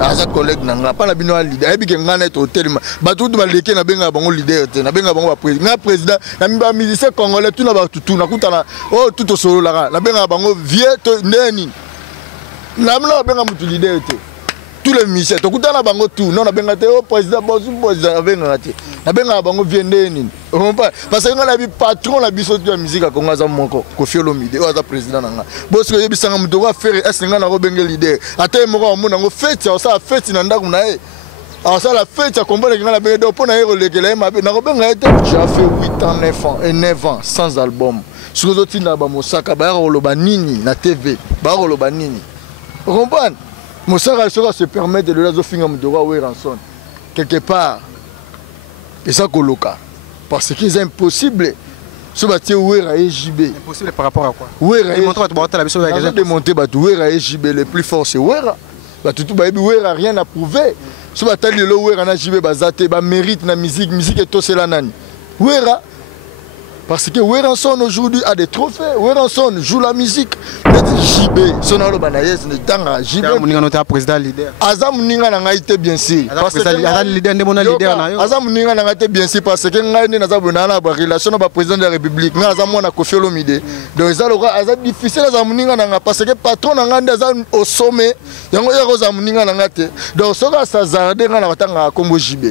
aza collègue nanga pas na bino leader ebi ke ngana to telema batu tu baleke na benga bango leader te na benga bango ba président na mba musicien congolais tout na ba tutu na kutana oh tout solo la na benga bango vieux to neni na mla benga mutu leader te tous les musiciens to kutana bango tout non na benga te oh président bosu président benga te na benga bango vieux neni parce que ngana bi patron la biso de la musique a Congo za moko Koffi Olomide o za président nanga bosko yebi sanga mutu wa faire est ngana ko benga leader ata moko mona ngo fête ça fête na ndaku na e alors ça la fête ça combat ngana benga do pona yero lekela ma na ko benga ete j'ai fait 8 ans 9 ans sans album sur zoti na ba mosaka ba roloba nini na TV ba roloba nini comprendre mosaka se permettre de la zofinga mutu wa ranson quelque part et ça coloca parce que c'est impossible ce bâti ouera EJB impossible par rapport à quoi ouera démonter ouera EJB le plus fort c'est ouera ba tout ba ouera rien à prouver ce bâti le ouera na JB bazate ba mérite na musique et tout cela nani ouera parce que Weranson aujourd'hui a des trophées. Weranson joue la musique. JB, son nom banaïs ne tanga JB. Azamuninga nota président leader. Azamuninga nanga été bien sûr. Parce que Azam leader ndemona leader na yo. Azamuninga nanga été bien sûr parce que ngai na zabona na ba relation ba président de la République. Nga azamona Koffi Olomide. Donc ça lora azab difficile azamuninga nanga parce que patron nanga ndazam au sommet. Yango ya azamuninga nanga te. Donc soka sa zarde nga na batanga kombo JB.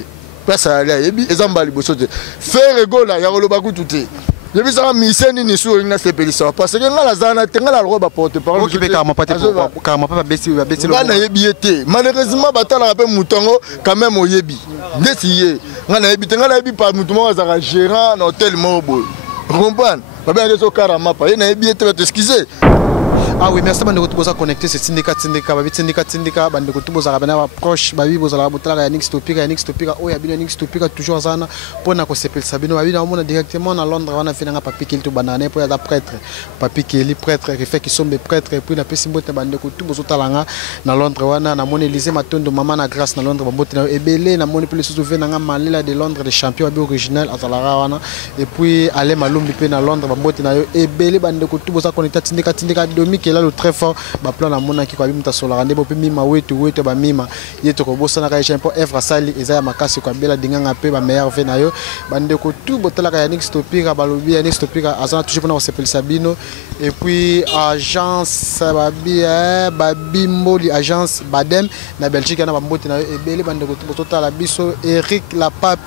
Ça allait et puis ezambali bosote faire rigola ya koloba kututé je vis ça miseni ni sur une sepelisa parce que ngala zana tenga la roba porte parole qui peut carrément pas baisser ngana yebiete malheureusement batala pe mutongo quand même oyebi ndesiye ngana yebi tenga la yebi pa mutumo za gérant dans hôtel mobo comprendre ba bien so karama pa na yebiete va t'excuser. Ah oui, merci de vous connecter ce syndicat bande ko tuboza bana proche ba bibo za botala ya Nix Topika o ya bino Nix Topika toujours zana pona ko sepel sabino ba bino mona directement na Londres wana finanga papi kilto banane po ya da prêtre papi keli prêtre refait qui sombe prêtre et puis na pesi mbote bande ko tubozo talanga na Londres wana na mona Élysée Matondo mama na grâce na Londres mbote na ebele na mona plus souvenir nga malela de Londres de champion ba original azalara wana et puis aller malumbi pe na Londres mbote na yo ebele bande ko tuboza connecter syndicat domi là le très fort ba plan na mona ki kwa bimta sola ndebo pe mima wetu ba mima yeto ko bosa na ka champion Evra Sali ezaya makasi kwa bela dinganga pe ba meilleur ve na yo bande ko tout botala ka Nix Topika balobi Nix Topika azana toujours pona sepel Sabino et puis agence babi mboli agence Badem na Belgique na ba mbote na yo ebele bande ko botala biso Eric la Pape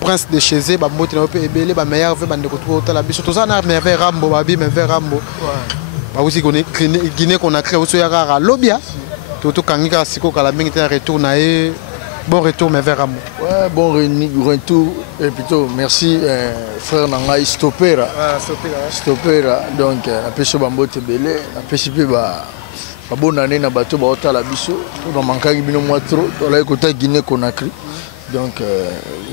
Prince de Chézé ba mbote na yo pe ebele ba meilleur ve bande ko botala biso to zana merveille Rambo babi merveille Rambo aussi qu'on est Guinée qu'on a créé aussi à Lobia tout kangika siko kala mingi un retour nae bon retour mais vers Rambo. Ouais, bon retour et plutôt merci frère nanga Stopera donc la pêche bambo tebele la pêche pe ba bonne année na bateau ba otala biso ba mankaki bino moi trop la côté Guinée Conakry donc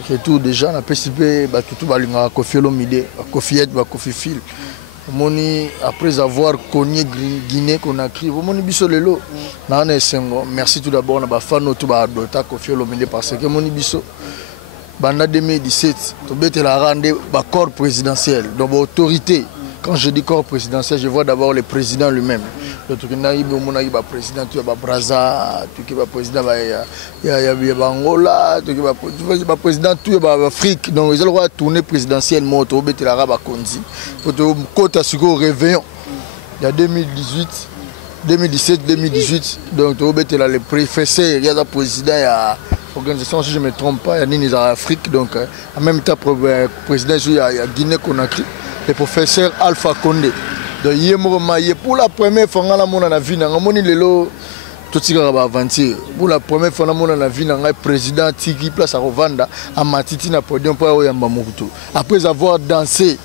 retour déjà na pêche pe ba tout balinga Koffi Olomide Koffiette ba Koffi Phil moni après avoir cogné Guinée Conakry moni biso lelo na na sengo merci tout d'abord na ba fano tout ba dota Koffi Olomide parce que moni biso banda 2017 to betela rande ba corps présidentiel donc autorité. Quand je dis corps présidentiel, je vois d'abord le président lui-même. Le truc ba président tu ba Brazza, tu ba président ba Angola, tu ba président tu ba Afrique. Donc ils ont le droit de tourner présidentiel moto betela ba konzi. Pour côté sur réveillon. Il y a 2017 donc tu betela le professeur, il y a le président il y a organisation si je me trompe pas, il y a Nini Afrique donc en même temps président il y a Guinée Conakry. Le professeur Alpha Condé de Yemoromaye pour la première fois dans la vie na moni lelo tout tika ba aventure pour la première fois dans la vie na président Tiki place à Rwanda à Matiti na podium pour oyamba mokutu après avoir dansé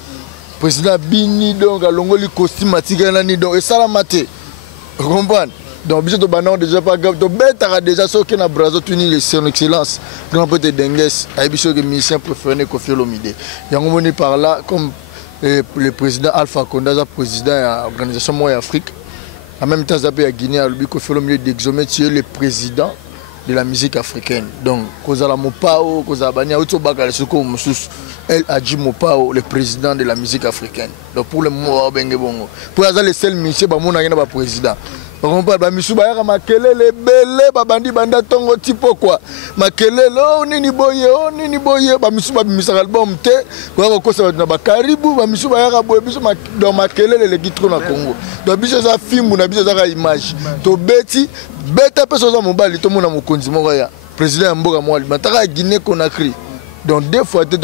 président Bini donc a longoli costume tika nani donc et salamate comprendre donc biso to banon déjà pas grave to betara déjà so que na brazo tuni les son excellence grand pote denges ay biso que musicien préféré Koffi Olomide yango moni par là comme le président Alpha Condé, le président de l'organisation Moya Afrique. En même temps, il y a Guinée, Koffi Olomide d'exomer le président de la musique africaine. Donc, Kozala Mopao, Kozala Bania, El Hadji Mopao, le président de la musique africaine. Donc, pour le moment, pour le seul monsieur, il y a un président. comprendre ba misu ba yaka makelele belé ba bandi banda tongo tipo quoi makelele oh nini boye ba misu ba misaka album te ko ko ça na ba karibu ba misu ba yaka boye biso dans makelele le gitro na Congo donc biso za film na biso za image to beti beta peso za mobali to mona mokonzi moko ya président mboka mwali mataka Guinée Conakry. Donc deux fois tu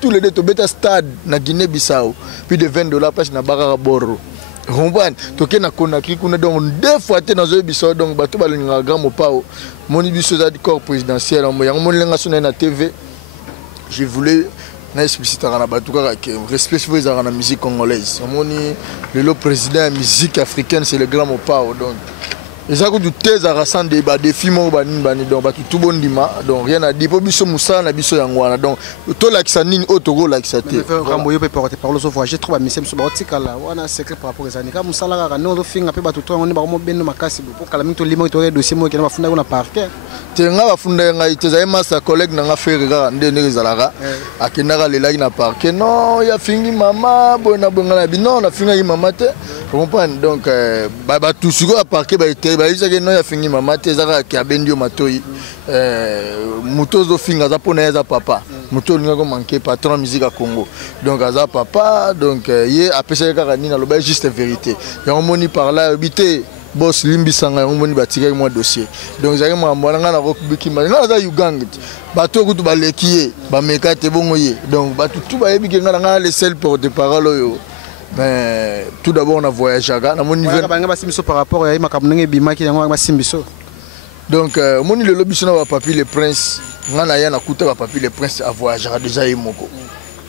tous les deux tu beta stade na Guinée Bissau puis de $20 parce na baraka boro. Comprendre to na Conakry kuna donc deux fois tu na zo Bissau donc bato balinga grand mopao moni biso za corps présidentiel mo yango molinga sona na TV. Je voulais na expliciter na bato ka respect pour la musique congolaise. Moni le président de la musique africaine c'est le grand mopao donc et ça coûte des arrasants des défis mon bani donc tout bon dima donc rien à dire pour biso musa na biso yangwana donc to lakisa nini otoro lakisa te ramboyo pe porter parole so voyager trop amisem so batika la wana secret par rapport à nika musala ka no zo finga pe batu to ngoni ba mo beno makasi pour kala mito limo to dossier mo kena bafunda na parquet te nga bafunda ngai te za ma sa collègue na nga faire ka ndene zalaka akinaka lelaki na parquet non ya fingi mama bona bonga na non na finga ki mama te comprendre donc ba tout suko à parquet ba baisa que non ya fingi mama te zaka ki abendio matoi mutozo finga za pona za papa muto linga ko manquer patron musique à Congo donc aza papa donc ye apesa ka nina lo ba juste vérité ya moni par là habité boss limbi sanga moni batika moi dossier donc zaki mambo nga na ko bikima nga za Uganda bato kutu baleki ba mekate bongo ye donc batu tu ba yebi nga nga le seul porte-parole yo. Mais tout d'abord on a voyagé à mon niveau par rapport à donc mon le lobby sur papi le prince ngana ya na kuta papi le prince a voyagé déjà imoko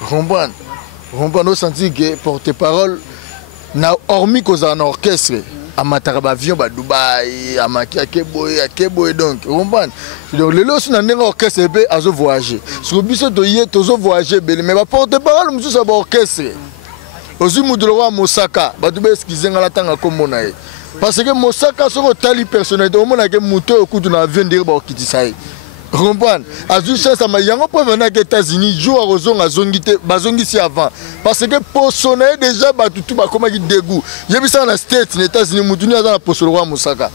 comprendre senti que porte-parole na hormis cause en orchestre à mataraba avion ba Dubaï à makia keboy donc comprendre donc le loss na ndenge orchestre pe azo voyager sur biso to yé tozo voyager mais ba porte-parole musu sa ba orchestre Ozu Moudoloa Mosaka, Badube excusez la tanga comme monae. Parce que Mosaka sera tali personnalité, au moins que Mouto au coup de l'avion de Kitisai. Comprendre? Azu chance à Mayango pour venir aux États-Unis, joue à Rozon à Zongite, Bazongisi avant. Parce que pour sonner déjà, Batutu Bakoma qui dégoût. J'ai vu ça dans les States, les États-Unis, Moutounia dans la Postoloa Mosaka.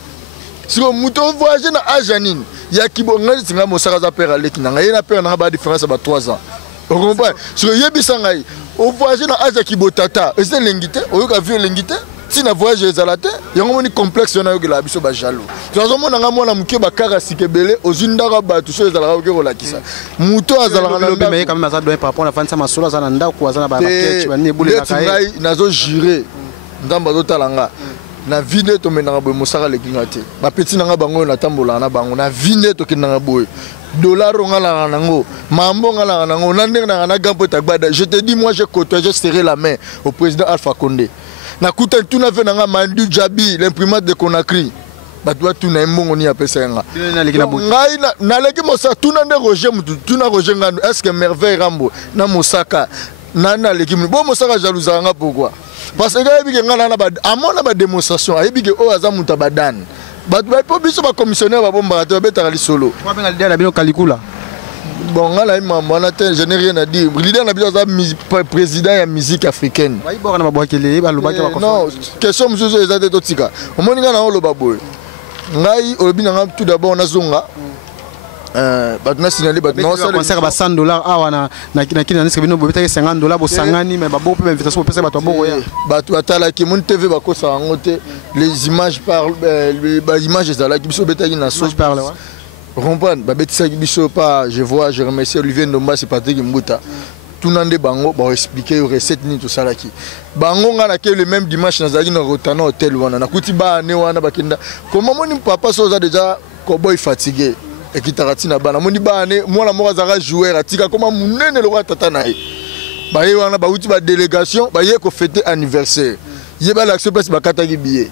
Si on Mouto voyage dans Ajanine, il y a qui bon, il y a Mosaka à père à l'équina, il y a une différence à 3 ans. Vous comprenez? Si on y a Bissangaï, on voyage dans Aja Kibotata, et c'est l'ingité, on a vu l'ingité. Si on voyage aux Alate, il y a un complexe qui est là, biso ba jalo. Tu vois moi na mona muke ba kara sikebele ozindara ba tout chose ezala ko la kisa. Muto azala na lobi mais quand même azala doit par rapport à fansa masolo azala nda ko azala ba paquet ba ni boule na kai. Nazo juré. Ndamba zo talanga. Na vinde to menanga boy mosaka le kingate. Ba petit nanga bango na tambola na bango na vinde to kinanga boy. Dollar ngala nango, mambo ngala nango, nande na gampo tagbada. Je te dis moi j'ai côtoyé, j'ai serré la main au président Alpha Condé. Na kuta tout na fait nanga Mandu Djabi, l'imprimante de Conakry. Ba doit tout na mbongo ni apesa nga. Ngai na leki mosa tout na Roger mutu, tout na Roger ngano. Est-ce que merveille Rambo na Mosaka na leki bon Mosaka jalousa nga pourquoi? Parce que yebi nga na ba amona ba démonstration, yebi ke o aza muta badan. Batu ba po biso ba commissionnaire ba bomba to betaka li solo. Kwa benga leader na bino Kalikula. Bon ngala imamba na te je n'ai rien à dire. Leader na biso za président ya musique africaine. Ba ibora na babwakele ba lobaki ba non, question mususu ezate to tika. Omoni nga na o loba boy. Ngai obi na tout d'abord na zonga. Batuna signalé batuna ça concert ba $100 awa na kina niske bino bobeta ke $50 bo sangani mais ba bo pe invitation pesa bato boko ya bato atala ki mon TV ba ko sa ngote les images parlent les images ezala ki biso beta ki na so parle comprendre ba betisa ki biso pas je vois je remercie Olivier Ndomba c'est Patrick Mbuta tout nande bango ba expliquer recette ni tout ça là ki bango nga na ke le même dimanche na zali na Rotana hotel wana na kuti ba ne wana bakenda comment mon papa so za déjà cowboy fatigué et qui taratina bana moni bane mwana moko azaka joueur atika koma munene lokwa tata na ye ba ye wana ba uti ba délégation ba ye ko fêter anniversaire ye ba l'action place ba kata ki billet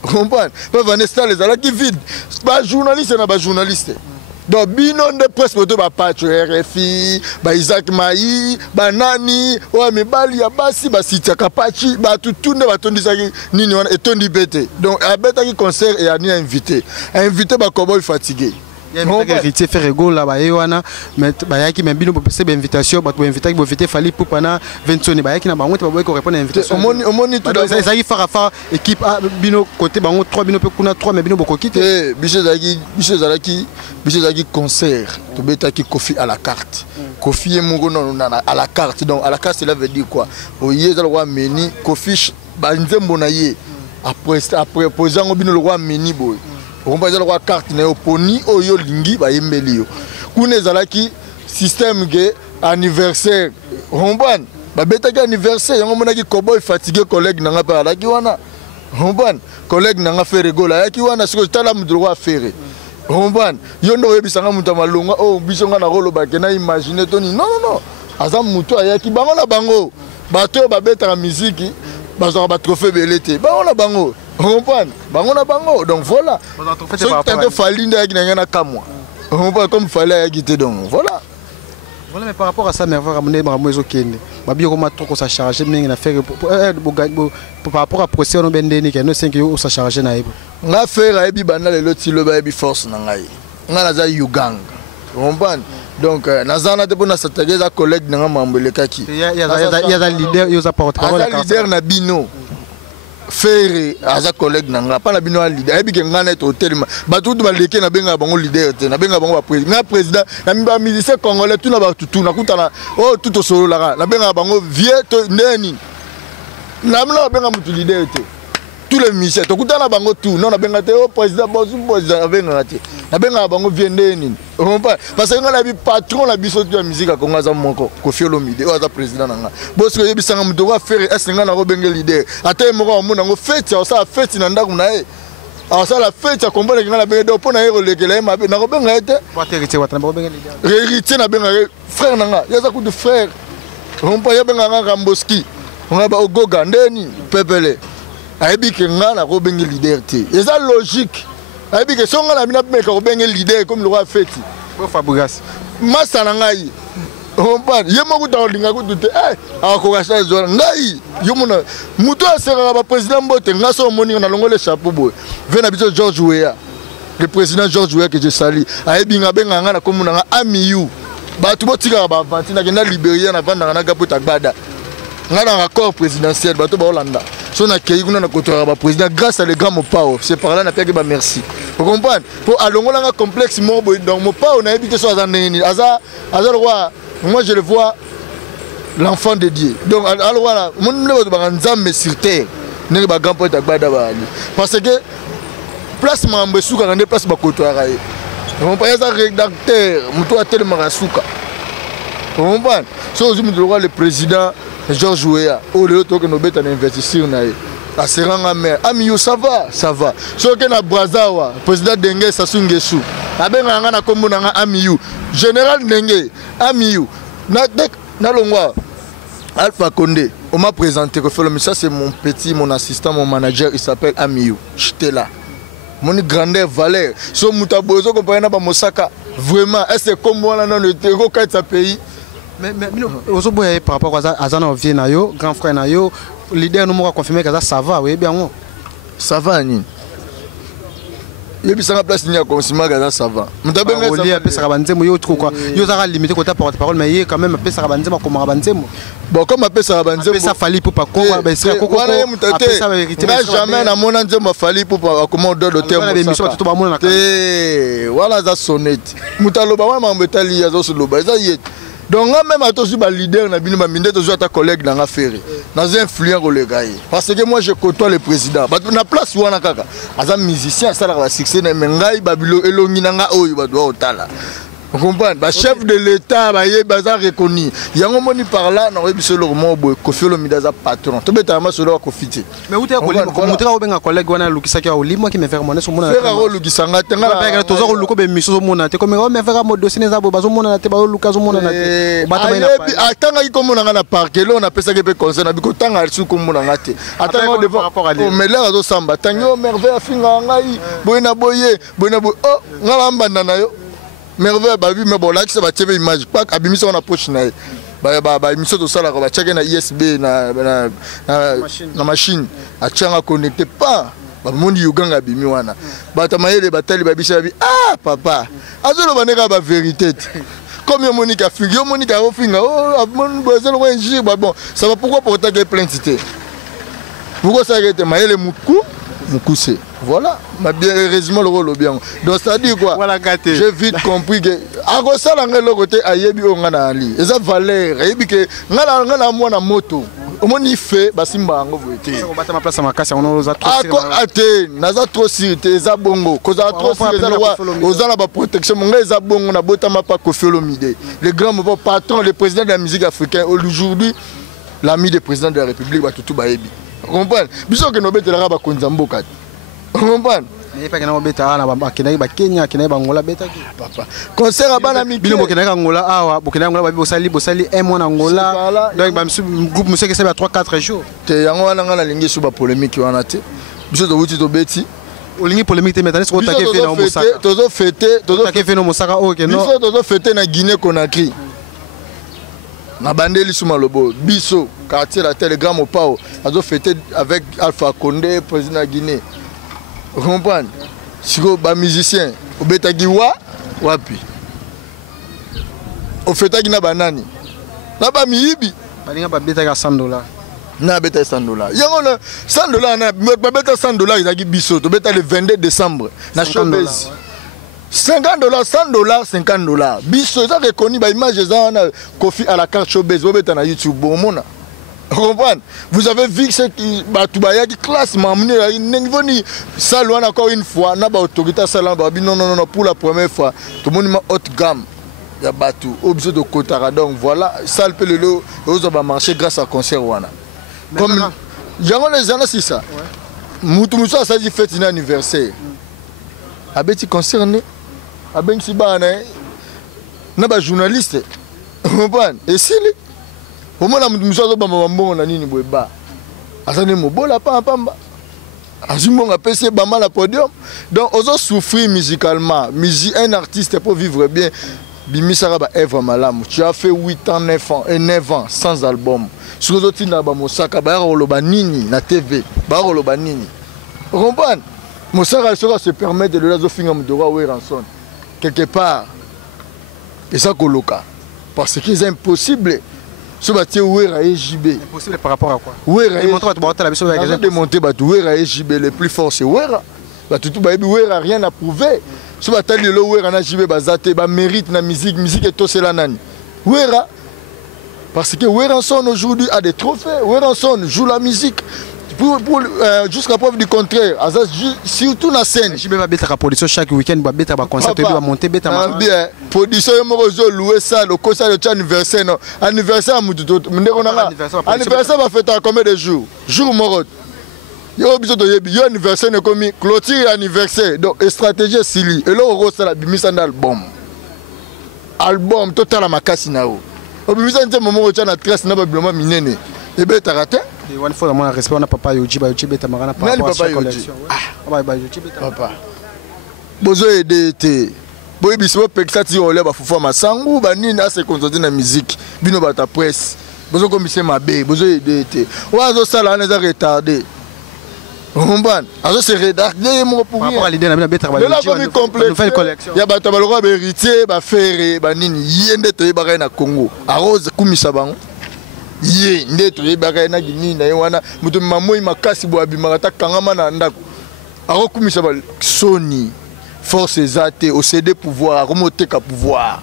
comprendre pas Vanessa les ala ki vide ba journaliste na ba journaliste donc bino de presse photo ba patch RFI ba Isaac Mai ba nani o me bali ya basi ba sitia kapachi ba tutunde ba tondisa nini wana etondi bete donc abeta ki concert et ani invité ba cowboy fatigué Il y a un héritier fait rigolo là-bas, mais qui m'a bien posé une invitation, bah tu inviter qui inviter fallait pour pendant 20 soni, bah qui n'a pas honte, bah qui répondre à l'invitation. Au moni tout ça y faire affaire équipe A bino côté bah on 3 bino peut qu'on a 3 mais bino beaucoup quitter. Biche zaki concert, to beta qui Kofi à la carte. Kofi est mon à la carte, donc à la carte cela veut dire quoi? Au yéza le roi meni Kofi bah nzembo na ye après posant bino le roi meni boy. On va dire le roi carte na oponi oyo lingi ba yembeli yo. Kuna zalaki système ge anniversaire. Romban ba beta ki anniversaire yango mona ki cowboy fatigué collègue nanga pa la ki wana. Romban collègue nanga fait rigola ya ki wana siko tala mu droit faire. Romban yo ndo yebisanga muta malonga oh bisonga na rolo ba kena imaginer toni non azam muto ya ki bango na bango bato ba beta la musique bazo ba trophée belete bango na bango. Bango na bango donc voilà. Ce que fallait na kamwa. On pas comme fallait agiter donc voilà. Voilà mais par rapport à ça merveille ramener mamozo kende. Babi ko matoko sa charger mingi na faire par rapport à procès on bendeni ke no 5 yo sa charger na yebo. Nga faire ebi bana le lotilo ba ebi force na ngai. Nga na za Uganda. Comprendre. Donc nazana te bona satageza collègue na mambele kaki. Il y a leader yo za porte-parole leader na bino. Faire aza collègue nanga pas na bino leader ebi ke ngana et hôtel ba tout ba leke na benga bango leader te na benga bango ba président na mba musicien congolais tout na ba tout na kutana oh tout au solo la na benga bango vieux to neni na mla benga mutu leader te tous les musiciens to kutana bango tout non na benga te oh président bosu président benga te na benga bango vieux neni parce que ngana bi patron la biso de la musique ko ngaza moko Kofi Olomide o aza président nanga boss ko yebisanga muto wa faire esenga na ko benga leader ate moko mo nango fête o sa fête na ndaku na e a sa la fête a combattre ngana benga do pona yero lekela ma na ko benga ete ba héritier wa tana ba benga leader héritier na benga frère nanga yaza ku de frère on pa ya benga nganga Mboski on ba ogoga ndeni pepele ayebi ke ngana ko benga leader te eza logique ayebi ke songa na bina meka ko benga leader comme le roi fête Fabregas masana ngai on yemo kuta olinga kutute akokasa zona ngai yomona muto asera ba président Mbote ngaso moni na longo le chapeau boy vena biso George Weah le président George Weah que je salue ayebi ngabenga ngana komuna nga amiyu batu botika ba vantina kenda Libéria na vanda na gapo tagbada ngana accord présidentiel batu ba Hollanda so na kei kuna na kotora ba président grâce à les grands Mopao c'est par là na peke ba merci. Vous comprenez? Pour alongola un complexe mobile donc mon pas on a habité sur Aza le roi moi je le vois l'enfant de Dieu donc alors voilà mon le nzambe sur terre ne ba grand pote agbada ba parce que place mambe suka na place ba kotoara ye on pas ça rédacteur muto a tellement rasuka vous comprenez so le président George Weah au lieu que nous bêta investir na Aseranga mère Amiyo ça va so que na Brazawa président Dengue Sassou Nguesso abenga nga na kombo na nga Amiyo général Dengue Amiyo na longwa Alpha Condé on m'a présenté ça c'est mon assistant mon manager il s'appelle Amiyo j'étais là mon grandeur valeur so mutabozo compagnie na ba Mosaka vraiment est-ce comme on a dans le terreau quand ça pays mais aujourd'hui par rapport à Azana vient na yo grand frère na yo leader nous m'a confirmé que ça va oui bien moi ça va ni yebisanga place ni ya consommer que ça va mutabenga ça va pesa banzemo yo trop quoi yo za limiter côté porte parole mais il quand même pesa banzemo comme banzemo bon comme pesa banzemo ça fallait pour pas quoi ben c'est quoi ça vérité jamais na mona nzemo fallait pour pas comment donner le terme tout ba mona voilà ça sonnette mutaloba wa mambetali ya zo loba ça yet donc même à tous les leaders na bino minde tous ta collègue dans affaire dans influent le gars parce que moi je côtoie le président na place wana kaka aza musicien ça la succès na mengai babilo elongi nanga oyo ba doit otala. Vous comprenez? Bah, chef de l'État, bah, il est reconnu. Il y a un moment par là, on a vu le mot Kofi Olomide as patron. Tout bête à moi, cela Kofi. Mais où tu as un collègue qui a eu moi qui me fait remonter sur mon affaire. Faire tu as toujours le coup de mission au monde. Tu comme me faire un dossier des abos, au monde, tu as Lucas au monde. Attends, comme on a un parquet, on a fait ça qui peut concerner. Parce que tant à sous comme on a raté. Attends, mais là, on samba. Tango merveille à finir. Boina boye, boina boye. Oh, on a un merveille babi mais bon là qui ça va tirer image pas abimisa on approche na ba émission tout ça là va checker na ISB na machine a tianga connecté pas bamondi Uganga bimi wana bata mayele batali babisa bi ah papa azolo baneka ba vérité comme yo Monica fingi yo Monica ofinga oh mon bozel wa injure bon ça va pourquoi porter que plainte pourquoi ça arrête mayele mukuse voilà mais bien heureusement le rôle bien donc ça dit quoi voilà gâté j'ai vite compris que à ça la ngelo côté ayebi ongana ali eza valeur ayebi que ngala mwana moto omoni fait basimba ngo voté on bata ma place à ma casse on oza trop ate naza trop sécurité eza bongo koza trop sécurité ozala ba protection monga eza bongo na botama pa Koffi Olomide le grand patron le président de la musique africaine aujourd'hui l'ami du président de la République batutu bayebi comprendre biso que no betela ba konzamboka comprendre mais pas que na beta na ba Kenya ba Kenya Kenya ba ngola beta ki papa concert bana mi bino bokena ka ngola awa bokena ngola ba bosali un mois na ngola donc ba groupe monsieur que c'est 3-4 jours te yango wana ngana lingi sous ba polémique wana te biso to wuti to beti olingi polémique te maintenant ko také fait na Mosaka tozo také fait na Mosaka OK non biso tozo fêter na Guinée Conakry na bandeli suma lobo biso quartier la Telegram au Pao azo fêter avec Alpha Condé président de Guinée. Vous comprenez? Si vous êtes musicien, vous êtes wapi. Vous faites na banani. Na ba miibi. Balinga ba beta ka $100. Na beta $100. Yango na $100 na ba beta $100 izaki biso to beta le 22 décembre na showbiz. $50, $100, $50. Biso ça reconnu ba image za na Koffi à la carte showbiz vous beta na YouTube bon mona. Vous comprenez? Vous avez vu que c'est qui classe m'a amené à une salle encore une fois, n'a pas autorité salle non pour la première fois tout le monde m'a haute gamme. Il y a battu objet de Kotara donc voilà salle peut le aux va marcher grâce à concert wana. Comme il y a les années c'est ça. Mutu ça dit fête un anniversaire. Abeti concerné aben si bana na ba journaliste. Vous comprenez? Et si au moins la muso ba mambo na nini boeba asane mobola pa pamba azumonga pese ba mal à podium donc ozo souffrir musicalement un artiste pour vivre bien bimisara ba œuvre malamu tu as fait 8 ans 9 ans sans album sur autres na ba Mosaka ba roloba nini na TV ba roloba nini comprendre Mosaka se permettre de lazo finga mudora we ranson quelque part et ça koloka parce que c'est impossible. Ce bâtiment Ouera et JB. Impossible par rapport à quoi? Ouera. Il montre à la mission de démonter Ouera et JB le plus fort c'est Ouera. Tout baby Ouera rien à prouver. Ce bâtiment le Ouera na JB bazate ba mérite na musique et tout cela nani. Ouera parce que Ouera son aujourd'hui a des trophées. Ouera son joue la musique. Jusqu'à preuve du contraire, surtout la scène. Je vais mettre la production chaque week-end, je vais mettre un concert, je vais monter, bien. Production, je vais louer ça, le concert de anniversaire. Anniversaire, anniversaire va faire combien de jours? Jour morot. Il y a un anniversaire comme clôture anniversaire. Donc, stratégie Sili. Et là, on reçoit la bimisa d'album. Album, total à ma casse. Au bimisa, c'est un moment où tu as la trace, n'a pas besoin de minene. Et bien, tu as raté? One fois, on a respect, on a papa Yoji, Yoji beta marana par rapport à sa collection. Ah, bah Yoji beta. Papa. Bozo edete. Boy biso peksa ti ole ba fufa masangu ba nini ase concentré na musique. Bino ba ta presse. Bozo commissaire mabe, bozo edete. Oazo sala na za retardé. Romban, azo se retardé mo pour. Par rapport à l'idée na beta ba Yoji. Nouvelle collection. Ya ba ta ba lo ba héritier ba ferré ba nini yende to ba na Congo. Arose kumisa bango. Yé ndeto yebaka na gini na wana mutu mamoi makasi bo abimaka ta kangama na ndako akokumisa ba soni force zate au céder pouvoir remonter ka pouvoir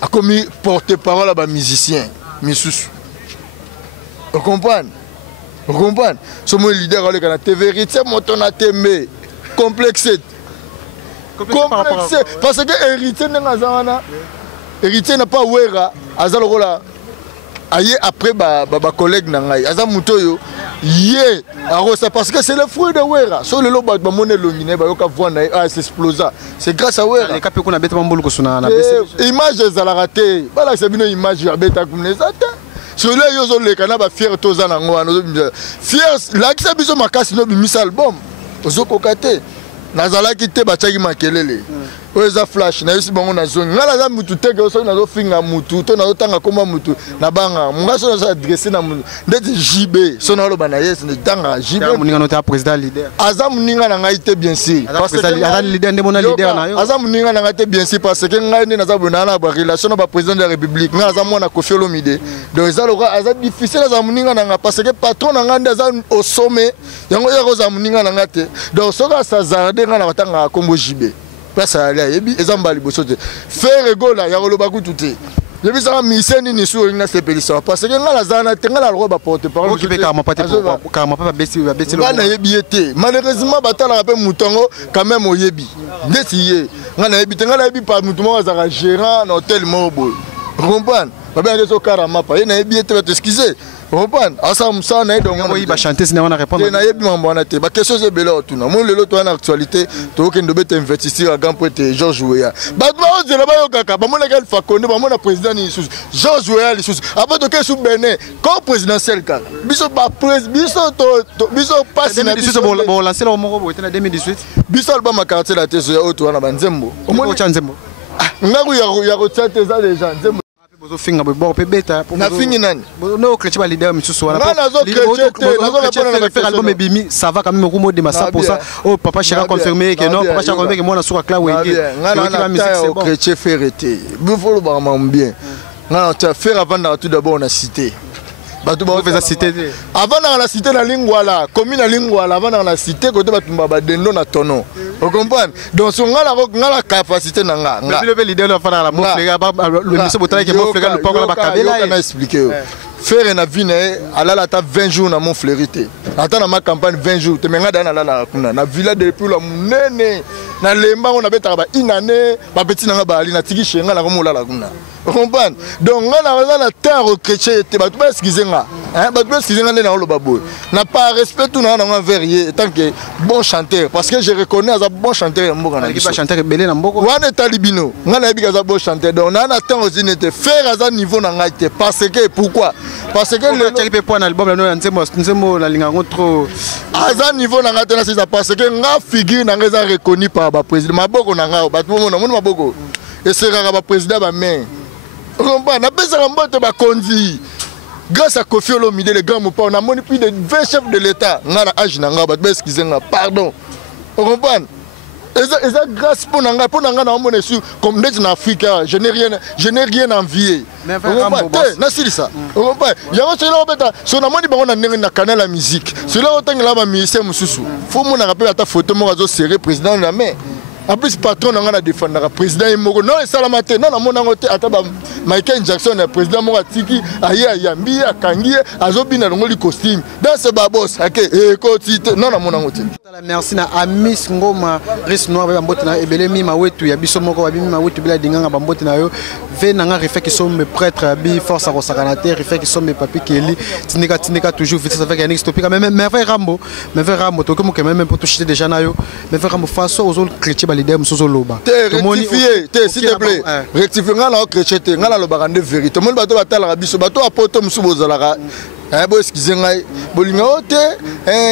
akomi porte-parole à ba musicien misusu vous comprenez somo leader ale kana TV héritier moto na tembe complexé parce que héritier n'azana héritier n'a pas wera azalo kola aïe après ba collègue nangai aza mutoyo yé arosa parce que c'est le fruit de Wera sur le loba ba moné longine ba yoka voir na s'explosa c'est grâce à Wera les capé qu'on a bête mambolo ko suna na image za raté bala c'est bino image ya beta comme les ata sur les yo zo le kana ba fier toza na ngwa no fier la ki sa biso makasi no bimisa album ozo kokate nazala ki te ba tchaki makelele oyo eza flash na yesi bango na zone ngala za mutu teke so na zo finga mutu to na zo tanga koma mutu na banga munga so na adresser na mutu ndeti JB so na loba na yes ne tanga JB muninga no ta président leader aza muninga na ngai te bien sûr parce que aza leader ndemo na leader na yo aza muninga na ngai te bien sûr parce que ngai ne naza bona na ba relation na ba président de la république ngai aza mwana Koffi Olomide donc eza lokwa aza difficile aza muninga na ngai parce que patron na ngai aza au sommet yango yako za muninga na ngai te donc soka sa zarde ngai na batanga kombo JB place à aller yebi ezamba liboso te faire gola ya koloba kutu te yebi ça miseni ni sur na sepelisa parce que ngala zana te ngala roba porte parole qui peut carrément pas baisser ngana yebi ete malheureusement batala rapé mutongo quand même oyebi ndesiye ngana yebi te ngala yebi pa mutumo za gérant na hôtel Mobo comprendre ba bien que karama pa na yebi ete ba t'excuser comprendre asa musa na donc oui ba chanter sinon on a répondre na yebi mambo na te ba question c'est belo tuna mon lelo to na actualité to kendo bete investisseur à grand poète Georges Weah ba ba zela ba yokaka ba mona gal fakonde ba mona président ni sous Georges Weah les sous après to ke sous Benin comme présidentiel ka biso ba biso to biso passe na biso bon lancer le moko bote na 2018 biso ba ma quartier la tese ya oto na banzembo o mona chanzembo ngaku ya ko tete za les gens nzembo bozo finga bo pe beta na fingi nani no chrétien ba leader misusu wana na zo chrétien na faire album bimi ça va quand même rumo de massa pour ça oh papa chera confirmé que non papa chera confirmé que moi na suka cla wenge ngana musique c'est bon chrétien faire été faut le vraiment bien ngana ta faire avant tout d'abord on a cité batu ba faisait cité avant dans la cité na lingwala commune na lingwala avant dans la cité côté batumba ba dendo na tono vous comprenez donc son ngala capacité na nga le leader la fana la moflega le monsieur botala que moflega le pas la kabela na expliquer faire na vie na alala ta 20 jours na mon fleurité attends ma campagne 20 jours te menga dans la kuna na villa depuis la munene na lemba on abeta ba inane ba petit na ba ali na tiki shenga la komola la kuna vous comprenez donc ngala na terre chrétien te ba tout excuser nga hein ba tout excuser nga na lo babo n'a pas respect tout na envers ye tant que bon chanteur parce que je reconnais as bon chanteur mboka na ba chanteur belé na mboko wana talibino ngala yebi kaza bon chanteur donc na temps aussi n'était faire à niveau na ngaite parce que pourquoi parce que le telipe point album la no nzemo la linga trop à niveau na ngate na c'est parce que nga figure na ngeza reconnu par ba président maboko na nga ba tout monde maboko et sera ba président ba main on na pesa mbote ba konzi grâce à Koffi Olomide le grand mot on a moni plus de 20 chefs de l'état ngana âge na nga ba excusez nga pardon on comprend et ça grâce pour nanga na mona sur comme d'être en Afrique je n'ai rien envié na sili ça on comprend yango c'est là obeta so na moni bango na ndenge na canal la musique c'est là otangela ba ministère mususu faut mona rappel ta photo mo azo serrer président na main en plus patron na défendre le président Moko non salamate non na mona ngote ata ba Michael Jackson le président Moko tiki aya yambi akangi azobina ngoli costume dans ce babos OK écoute non na mona ngote merci na Amis Ngoma Ris Noir ba mbote na ebele mi mawetu ya biso moko ba mi mawetu bila dinganga ba mbote na yo ve nanga refait qui sont mes prêtres bi force à consacrateur refait qui sont mes papi Kelly tindika toujours vite ça fait un topic mais frère Rambo to comme même pour toucher déjà na yo mais frère Rambo face aux autres chrétiens leader musozo loba rectifier s'il te plaît rectifier ngala o chrétien ngala loba ngande vérité mon bato batala biso bato apoto musu bozalaka bo excusez ngai bolinga ote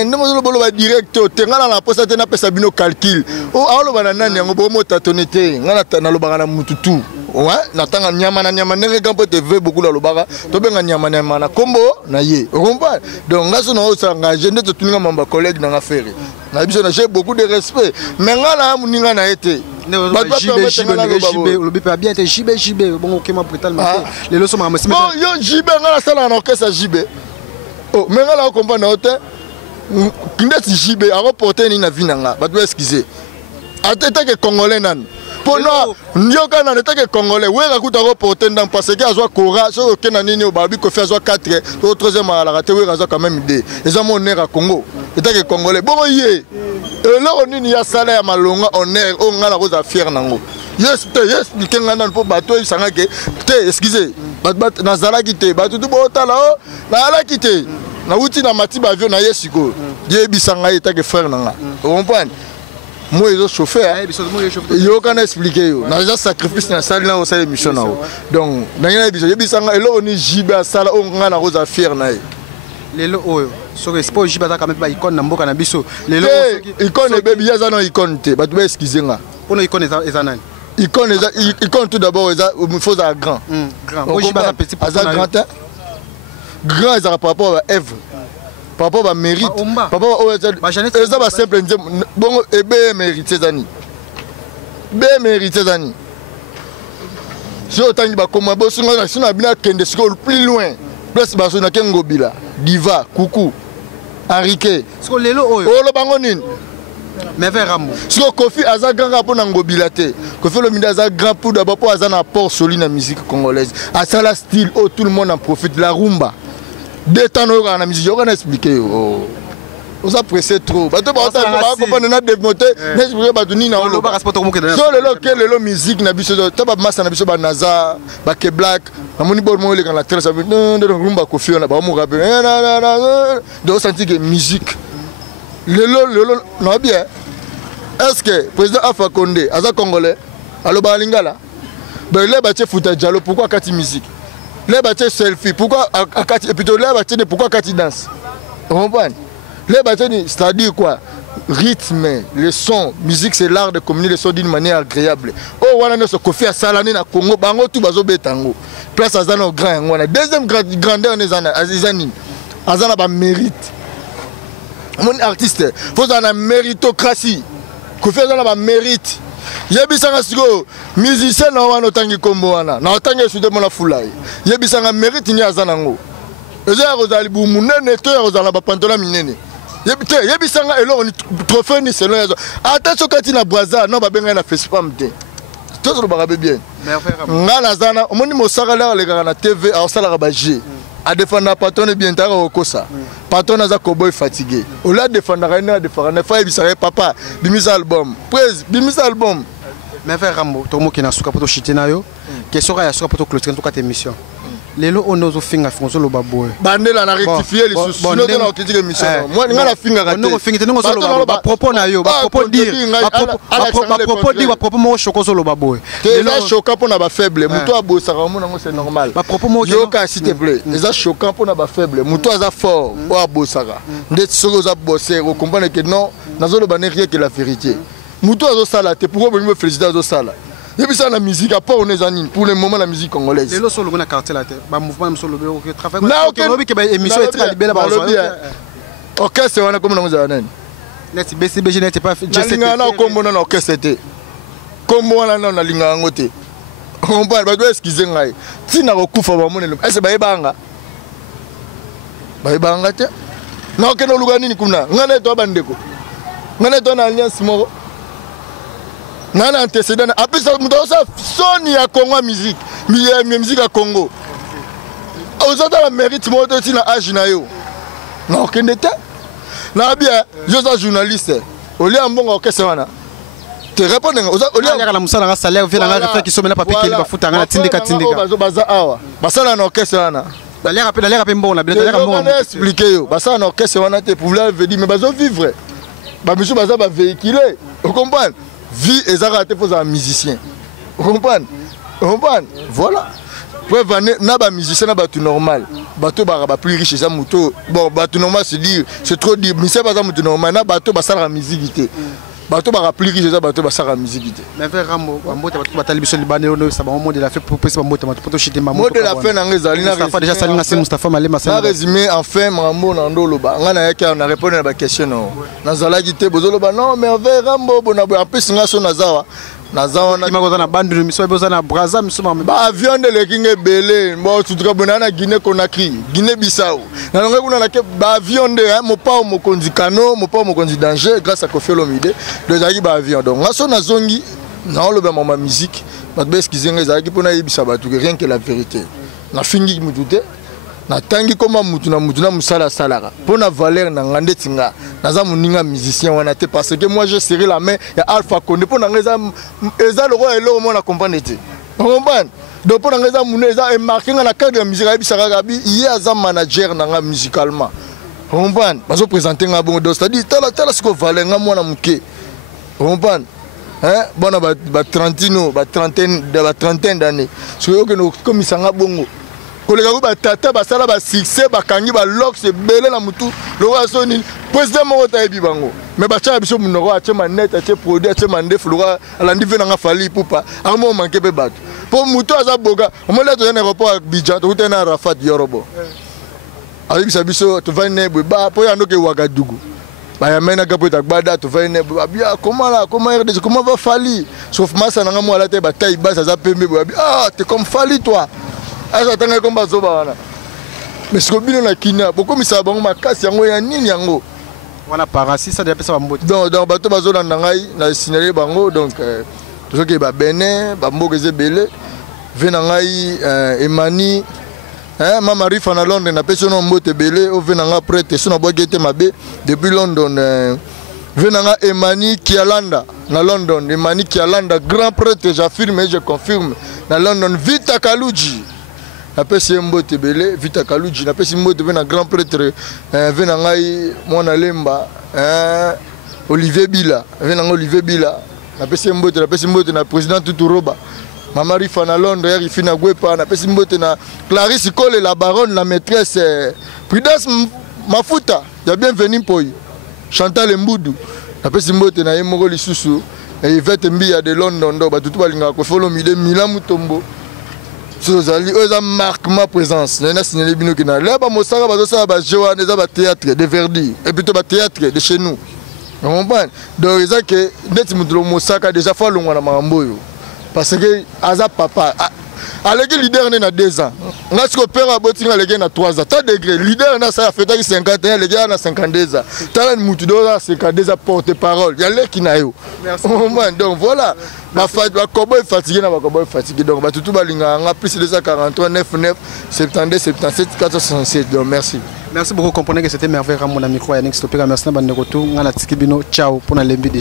ndemo bolo ba direct te ngala na posa te na pesa bino calcul o aloba na nani yango bo mota tonete ngala na loba na mututu ouais natanga nyama na nyama ndenge kampo te ve beaucoup la lobaka to benga nyama na kombo na ye comprends donc ngaso na osa engagé ndeto tuninga mamba collègue na affaire na biso na j'ai beaucoup de respect mais ngala muninga na été JB peut bien être JB bon OK ma prétal mais les leçons ma bon yo JB ngala sala na orchestre JB oh mais ngala on comprend na hôtel ndeti JB a reporter ni na vinanga ba doit excuser ateta que congolais nan Pono, nyoka na neta ke congolais, wera kuta reporter ndang parce que azwa kora, so ke na nini obabi ko fait azwa 4, to troisième à la raté wera azwa quand même idée. Eza mon nera Congo. Eta ke congolais. Bon ye. Là on nini ya sala ya malonga honneur, on ngala roza fier nango. Yes, ni kenga nan po bato isanga ke te excusez. Bat na zala kité, bato tu bota là, na ala kité. Na wuti na mati ba avion na yesiko. Ye bisanga eta ke frère nanga. Vous comprenez? Moi je suis chauffeur. Yo kan expliquer yo. Na déjà sacrifice na salle na au salle mission na. Donc na ngana biso yebisanga elo oni jiba sala o ngana roza fier na. Lelo oyo. So que sport jiba ka mettre ba icône na mboka na biso. Lelo icône baby yaza na icône te. Ba tu ba excuser nga. Pono icône eza nani? icône tout d'abord il faut un grand moi je pas petit grand grand ils par rapport à Ève par rapport à mérite par rapport à ça simple bon et bien mérite zani bien mérite zani si autant il va comment boss on a bien kende plus loin plus baso na kengobila diva coucou Henrique ce lelo oyo lo bango nini mais vers Rambo si Kofi aza grand pour na ngobila te Kofi lo minda aza grand pour d'abord pour aza na port soli na musique congolaise à ça la style où tout le monde en profite la rumba deux temps on a musique on a expliqué on a pressé trop bato ba comprendre na démonter n'expliquer ba duni na lo ba respect ko ke so le musique na biso to ba massa na biso ba naza ba ke black na moni bon mo le quand la terre ça de rumba Kofi on ba mo rapper de sentir que musique le non bien est-ce que président Alpha Condé aza congolais alo ba lingala ben le ba futa dialo pourquoi kati musique le ba selfie pourquoi akati et plutôt le ba pourquoi kati danse on comprend le ba c'est-à-dire quoi rythme le son musique c'est l'art de communiquer le son d'une manière agréable oh wana no so Kofi asalani na Congo bango tout bazo betango place azana au grand wana deuxième grandeur nezana azani azana ba mérite mon artiste faut en méritocratie Kofi azana ba mérite yebisanga siko musicien na wana otangi kombo wana na otangi sude mona fulai yebisanga mérite ni azana ngo eza rozali bu munene to rozala ba pantola minene yebisanga elo ni trophée ni selon yazo attention kati na Brazza non ba benga na festival te tout le bagabe bien ngala zana omoni mosaka la le na TV a osala ba G a défendre patron bien tara okosa patron aza cowboy fatigué au la défendre na défendre fa yebisanga papa bimisa album praise bimisa album mais frère Rambo to mo kina suka poto shite na yo question ya suka poto clôture to ka émission lelo onozo finga fonso lo baboy bandela na rectifier les sous no de la critique émission moi ngala finga ka no finga te no so lo ba propos na yo ba propos dire ba propos mo choko so lo baboy lelo choquant pour na ba faible muto abosa ka mo c'est normal ba propos mo yo ka s'il te plaît les choquant pour na ba faible muto aza fort o abosa ka ndet soko za bosser o comprendre que non nazo lo baner rien que la vérité muto azo sala te pourquoi me féliciter azo sala. Et puis ça la musique à part on est anine pour le moment la musique congolaise. Les solo na quartier là ba mouvement solo que travail que émission est très belle ba OK c'est on a comme nous anane. Net BCBG n'était pas je sais na kombo na OK c'était. Kombo na na linga ngote. On parle ba doit excuser ngai. Tina ko kufa ba monelo. Est-ce ba ibanga? Ba ibanga te. Na OK no luga nini kuna? Ngane to bandeko. Ngane to na alliance moko. Nana antécédent après ça mudosa soni ya Congo musique musique à Congo aux autres la mérite moto ti na âge na yo na okendete na bien yo za journaliste oli ambongo okese wana te répondre oli ya la musala nga salaire vela nga refait qui somela papier qui ba futa nga tindika baza awa basala na okese wana l'air appelle bon la bien l'air bon expliquer yo basala na okese wana te pour veut dire mais bazo vivre ba monsieur baza ba véhiculer vous comprenez vie et ça raté pour un musicien. Vous comprenez? Voilà. Preuve n'a pas musicien n'a pas tout normal. Bateau ba plus riche ça moto. Bon bateau normal c'est dire c'est trop dire mais c'est pas ça moto normal na bateau ba ça la musique. Bateau ba plus riche ça bateau ba ça la musique. Mais frère Rambo bateau ba talibiso libanais no ça ba monde de la fait pour passer bateau poto chité maman. Mode de la fin na ngezali na Mustafa déjà salinga c'est Mustafa Malema ça. Na résumé enfin Rambo na ndolo ba ngana yake on a répondu à la question non. Na zalaki te bozolo ba non mais frère Rambo bona en plus nga so nazawa nazawa na kimakoza na bandu miso boza na Brazza miso ba avion de le kinge belé bon tu tra bona na Guinée Conakry Guinée Bissau na longa kuna na ke ba avion de mo pa mo konzi kano mo pa mo konzi danger grâce à Kofi Olomide de zaki ba avion donc ngaso na zongi na lo ba ma musique ba beskize nga zaki pona yebisa ba tout rien que la vérité na fingi mututé na tangi koma mutu na musala salara pona valeur na ngande tinga naza muninga musicien wana te parce que moi je serré la main ya Alpha Condé pona ngeza eza le roi et le monde na comprendre te on comprend donc pona ngeza muneza et marqué na cadre de musique abi saka bi il aza manager na nga musicalement on comprend bazo présenter nga bon donc c'est-à-dire tala siko valeur nga mwana muke on comprend hein bona ba trentaine d'années so yo que no comme sanga bongo koleka ko batata basala ba succès bakangi ba lox ebele na mutu loka soni président moko tayebi bango mais bacha biso munoko ache manette ache produit ache mandef loka alandi ve nanga fali pupa armo manke pe bato po mutu aza boga omola to na aéroport Abidjan to tena Rafat Yorobo ali biso to va ne ba po ya ndoke Ouagadougou ba ya mena gapo ta gbada to va ne ba comment va fali sauf masa nanga mo ala te ba taille basse za pembe ba t'es comme fali toi asa tanga comme bazoba wana mais ce que bino na kina boko misa bango makasi yango ya nini yango wana parasi ça depuis ça ba mbote donc bato bazona ndangai na signaler bango donc tout que ba Benin ba mboke zebele venangai Emani Mama Rifa na Londres na personne mbote belé au venanga prête so na boagete mabe depuis London venanga Emani Kialanda na London Emani Kialanda grand prêtre j'affirme et je confirme na London Vita Kaluji na pesi mbote belé Vita Kaluji na pesi mbote vena grand prêtre venangai mwana lemba Olivier Bila venanga Olivier Bila na pesi mbote na président Tuturoba Mama Rifa na Londres Rifina Gwepa na pesi mbote na Clarisse Cole la baronne la maîtresse Prudence Mafuta ya bienvenue poi Chantal Mboudou na pesi mbote na Yemoko Lisusu et Yvette Mbia de London do batutu balinga ko follow mi de Milan Mutombo sozali oza marque ma présence na signaler bino kina là ba mosaka bazo sa ba joa neza ba théâtre de Verdi et plutôt ba théâtre de chez nous on comprend donc ça que net mutulo mosaka déjà fa longwa na mambo yo parce que aza papa aleki leader na 2 ans ngasiko père abotinga leki na 3 ans ta degré leader na ça fait 51 leki na 52 ans tala mutu do 52 ans porte parole ya leki na yo donc voilà ma koboy fatigué na ba koboy fatigué donc ba tutu balinga nga plus 243 99 72 77 467 donc merci beaucoup comprenez que c'était merveilleux mon ami micro ya Nix Topika merci na bande retour ngala tikibino ciao pour na lembi